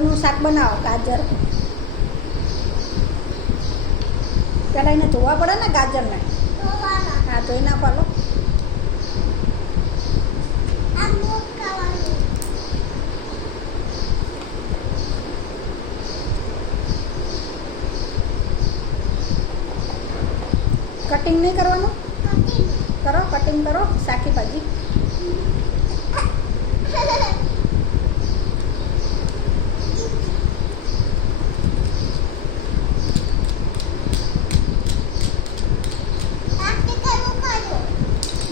ગાજરનું શાક બનાવો. ગાજર પહેલાં એને ધોવા પડે ને ગાજરને. હા ધોઈ નાખો. હાલો કટિંગ નહીં કરવાનું. કરો કટિંગ કરો. શાકી ભાજી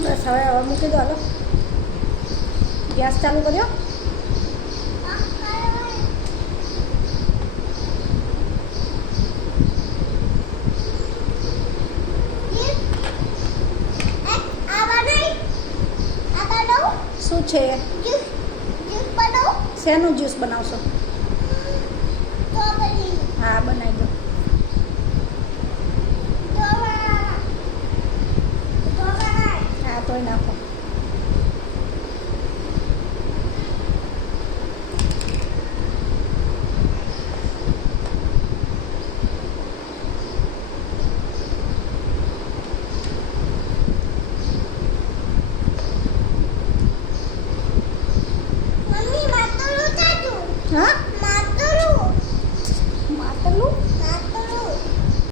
બસ હવે મૂકી દો. હાલો ગેસ ચાલુ કર્યો. શું છે? શેનું જ્યુસ બનાવશો? હા બનાવી દો. હા તોય નાખો. હા